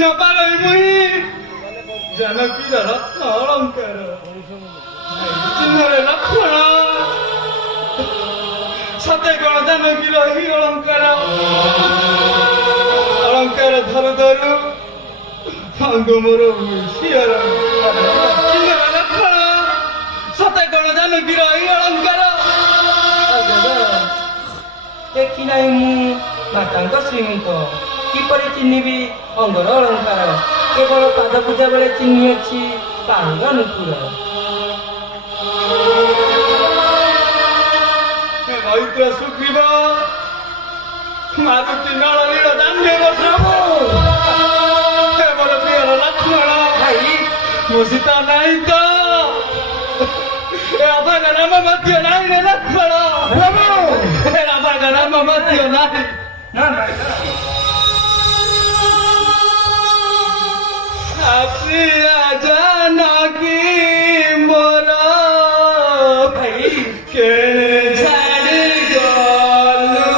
ନ ପାରଇ ମୁଇଁ ଜାନକୀର ରତ୍ନ ଅଳଙ୍କାର ଚିହ୍ନରେ ଲକ୍ଷ୍ମଣ ସତେ କଣ ଜାନକୀର ହିଁ ଅଳଙ୍କାର ଅଳଙ୍କାର ଧରୁ ଧରୁ ଅଙ୍ଗ ମୋର ଶିଅର ଚିହ୍ନରେ ଲକ୍ଷ୍ମଣ ସତେ କଣ ଜାନକୀର ହିଁ ଅଳଙ୍କାର ଦେଖି ନାହିଁ ମୁଁ ମାତାଙ୍କ ଶ୍ରୀମନ୍ତ କିପରି ଚିହ୍ନିବି ଅଙ୍ଗର ଅଳଙ୍କାର କେବଳ ପାଦ ପୂଜା ବେଳେ ଚିହ୍ନି ଅଛି ପାଙ୍ଗ ନୁପୁର ମୈତ୍ର ସୁଗ୍ରୀବ ମାରୁତି ନଳ ନୀଳ ଦାନ୍ୟ ପ୍ରଭୁ ହେ ମୋର ପ୍ରିୟର ଲକ୍ଷ୍ମଣ ଭାଇ ମୋ ସୀତା ନାହିଁ ତ ଏ ଅଭାଗ ନାମ ମଧ୍ୟ ନାହିଁ ରେ ଲକ୍ଷ୍ମଣ ପ୍ରଭୁ ଏ ଅଭାଗ ନାମ ମଧ୍ୟ ନାହିଁ ନା ଭାଇ প্রিয়া জানকী মোর ভাই কেড়ে ছাড়ি গলু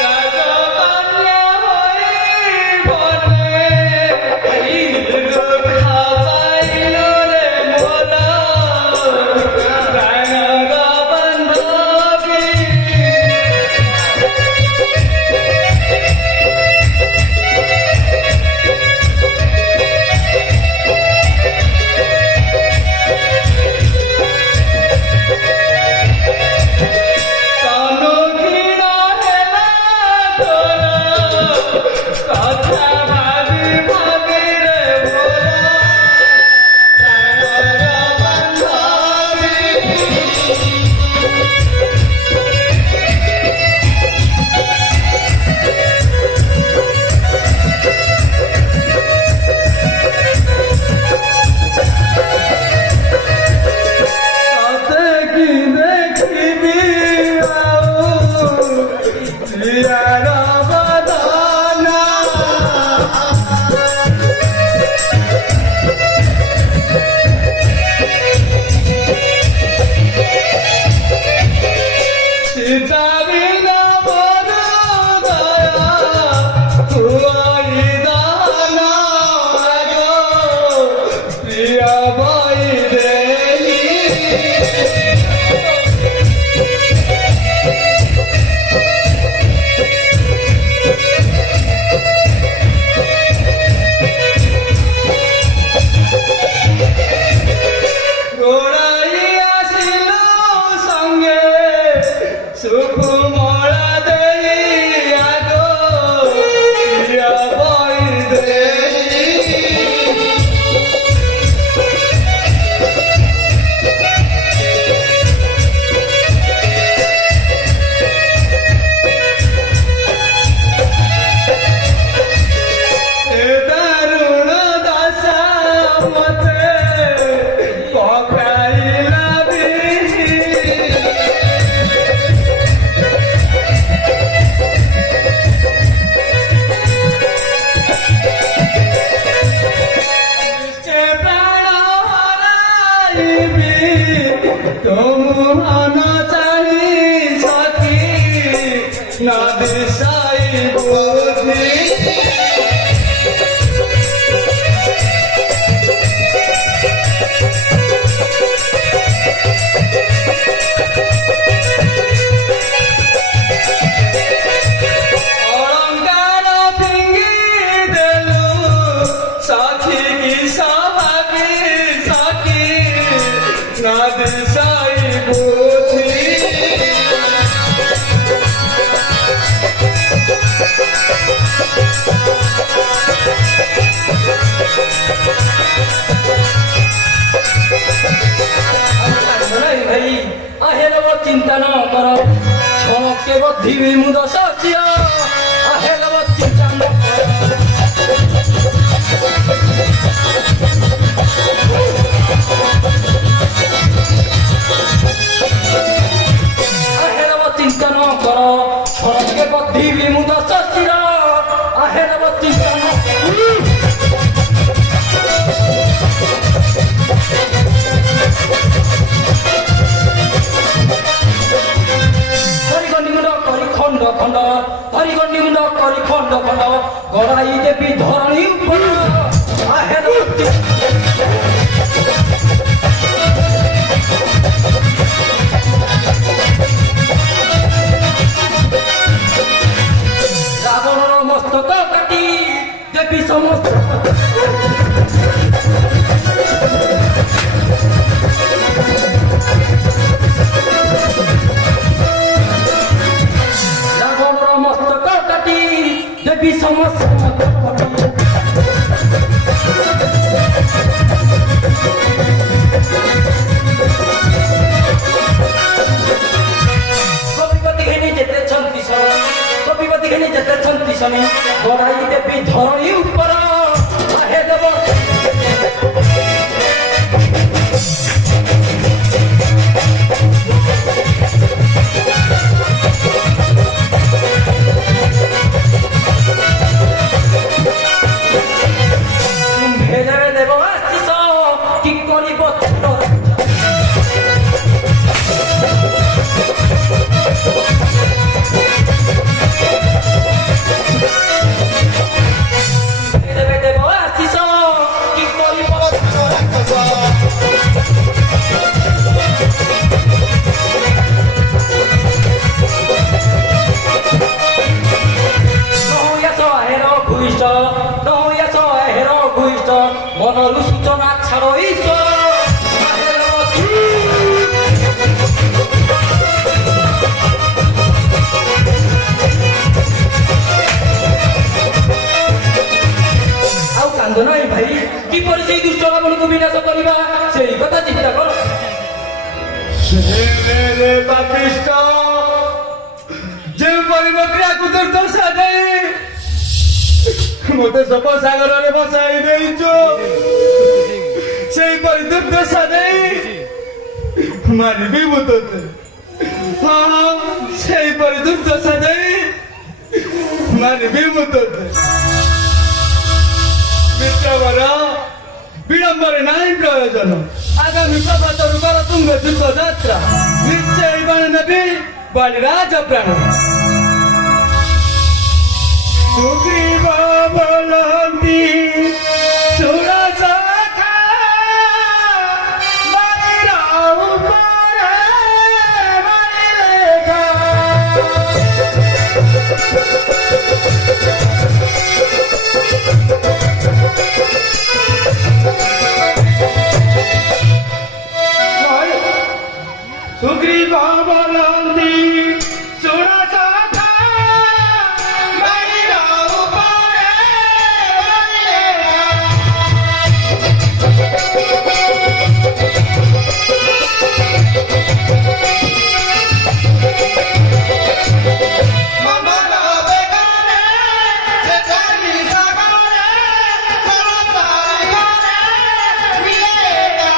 রাজকন্যা হই বনে রক্ষা পাইল রে মোর প্রাণর বান্ধবী তনু ঘৃণ হেলা তোর কথা ভাবি ভাবি রে মোর প্রাণর বান্ধবী সতে কি দেখিবি আউ প্রিয়ার বদনা সীতা বিনা বর দয়া খুয়াই দানা গো প্রিয়া বই দেলি গোড়াই আসিল সঙ্গে সুখ মরা দেই আগো প্রিয়া বই দেলি এ দারুণ দশা মতে পকাইলা বিহি এ প্রাণ হারাইবি তোমন চাহি সখী না দিশাই বুদ্ধি অলঙ্কার ফিঙ্গি দেলু সখী কি স্বভাবী সখী না দিশাই বুদ্ধি ଭାଇ ଆହେର ଚିନ୍ତା ନ କର ଛଣକେ ବଧିବି ମୁଁ ଦଶ ଝିଅ ଆହେର ଚିନ୍ତା ନ କର ଆହେର ଚିନ୍ତା ନ କର ଛଣକେ ବଧିବି ମୁଁ ଦଶ ଝିଅ ଆହେର ଚିନ୍ତା ନ କର গড়াই দেবী ধরণী উপর আহের রাবণর মস্তক কাটি দেবী সমস্ত রাবণর মস্তক কাটি দেবী সমস্ত কবিপতি ঘেনি যেতেছন্তি শনি কবিপতি ঘেনি যেতেছন্তি শনি গড়াই দেবী ধরণী উপর আহে দেব ভেদবে দেব আশিস কি করিব ভেদবে দেব আশিস কি করিব নহয়াস আহের ভূইষ্ঠ নহয়াস আহের ভূইষ্ঠ মনরু সূচনা ছাড়ো ঈশ্বর আহের ଆଉ କାନ୍ଦ ନାହିଁ ଭାଇ କିପରି ସେଇ ଦୁଷ୍ଟ ରାବଣକୁ ବିନାଶ କରିବା ସେଇ କଥା ଚିନ୍ତା କର रे पापिष्ट जे परिमक्रियाକୁ ଦୁର୍ଦ୍ଦଶା ଦେଇ ମୋତେ ସପ ସାଗରରେ ବସାଇ ଦେଇଛୁ ସେଇପରି ଦୁର୍ଦ୍ଦଶା ଦେଇ ମାରିବି ମୁଁ ତୋତେ ହଁ ସେଇପରି ଦୁର୍ଦ୍ଦଶା ଦେଇ ମାରିବି ମୁଁ ତୋତେ ମିତ୍ରବର ବିଳମ୍ବରେ ନାହିଁ ପ୍ରୟୋଜନ ଆଗାମୀ ପ୍ରଭାତରୁ କର ତୁଙ୍ଗ ଯୁଦ୍ଧ ଯାତ୍ରା ନିଶ୍ଚୟ ବାଣ ନେବି ବଳିରାଜ ପ୍ରାଣ ସୁଗ୍ରୀବ ବୋଲନ୍ତି ସୁରସଖା ବାଲିର ଉପରେ ବାଲିରେଖା সুগ্রীব বলন্তি সুরসখা বালির উপরে বালিরেখা মমর বেগানে যেখানি সাগরে সরসাই করে বিলেকা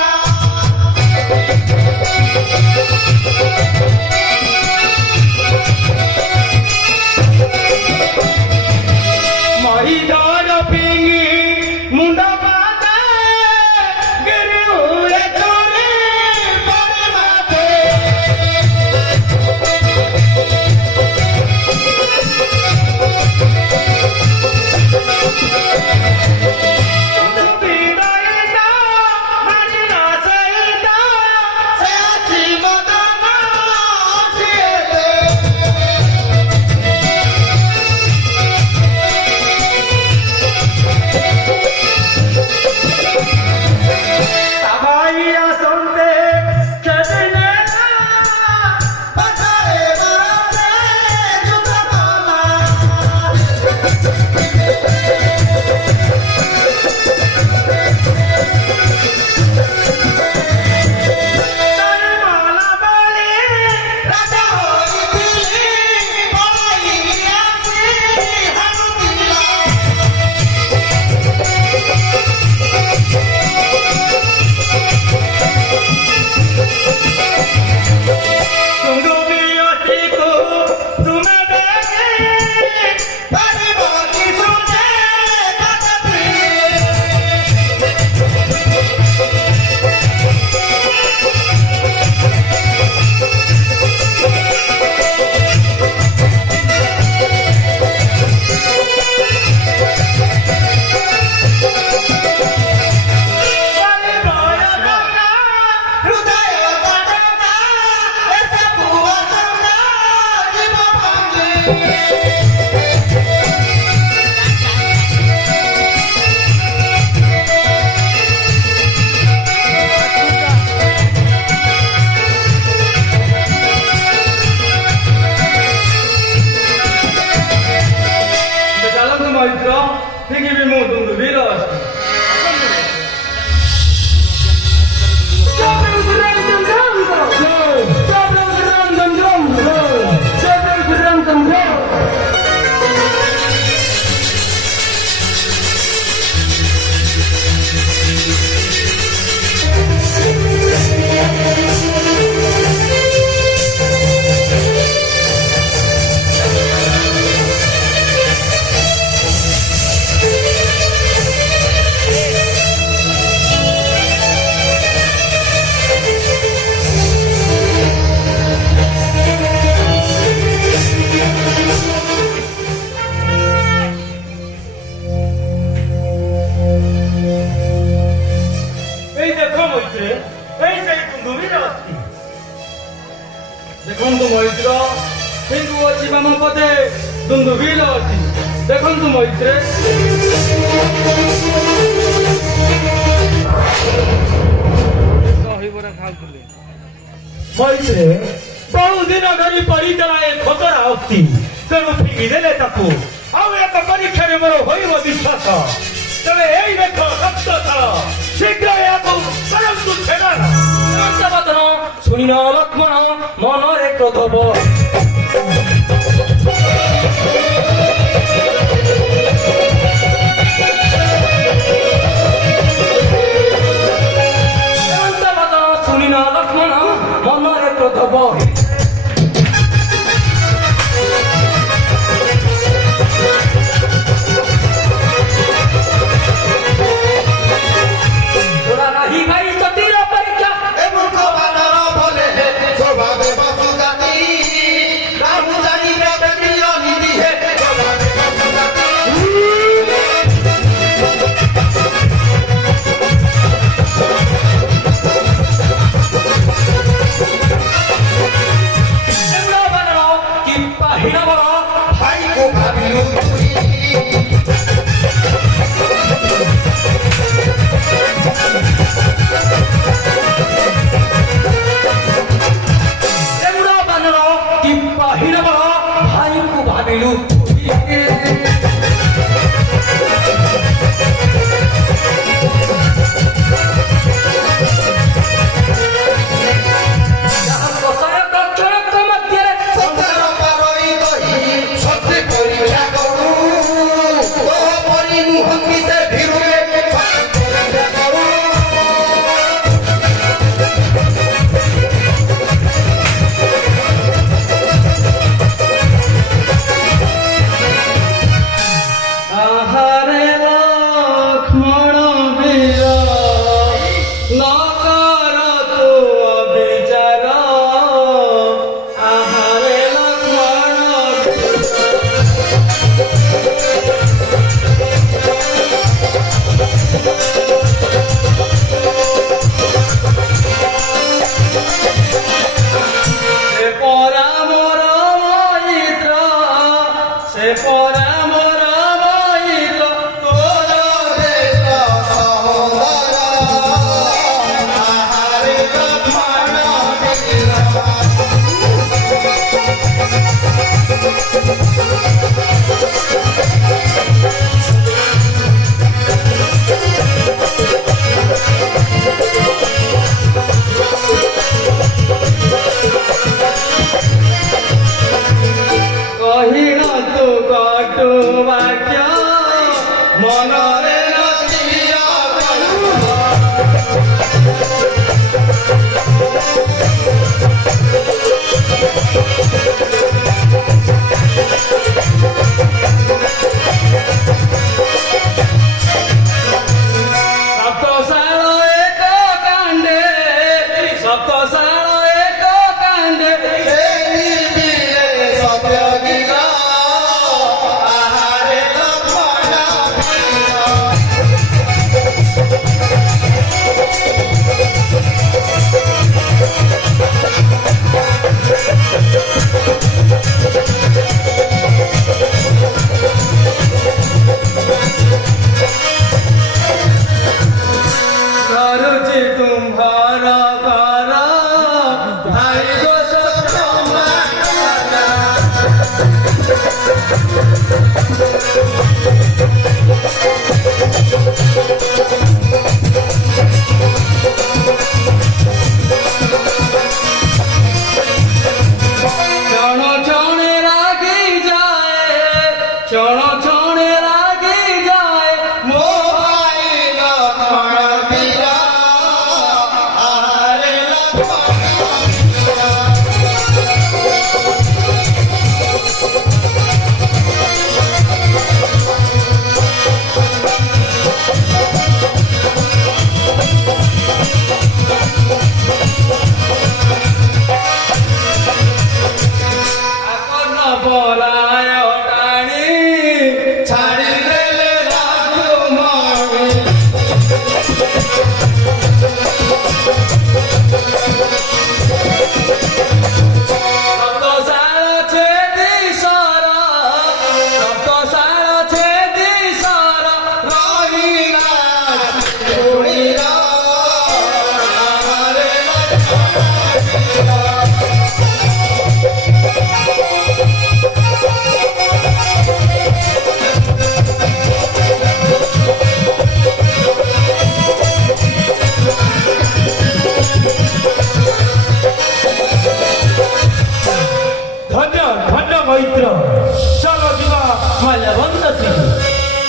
ଦେଖନ୍ତୁ ମୈତ୍ର ହିନ୍ଦୁ ଅଛି ବାମ ପଦେ ଦୁନ୍ଦୁ ବିଲ ଅଛି ଦେଖନ୍ତୁ ମୈତ୍ରେ ଦହିବରା ଖାଉଥିଲେ ମୈତ୍ରେ ବହୁ ଦିନ ଧରି ପଡ଼ିଥିଲା ଏ ଖତରା ଅସ୍ତି ତେଣୁ ଫିଙ୍ଗି ଦେଲେ ତାକୁ ଆଉ ଏକ ପରୀକ୍ଷାରେ ମୋର ହୋଇବ ବିଶ୍ୱାସ ତେବେ ଏଇ ଦେଖ ରକ୍ତଶାଳ ଶୀଘ୍ର ଏହାକୁ କରନ୍ତୁ ଛେଦନ ବଚନ ଶୁଣିନ ଲକ୍ଷ୍ମଣ ମନରେ କ୍ରୋଧ ଶୁଣିନ ଲକ୍ଷ୍ମଣ ମନରେ କ୍ରୋଧ ବହେ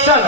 ଚାଲ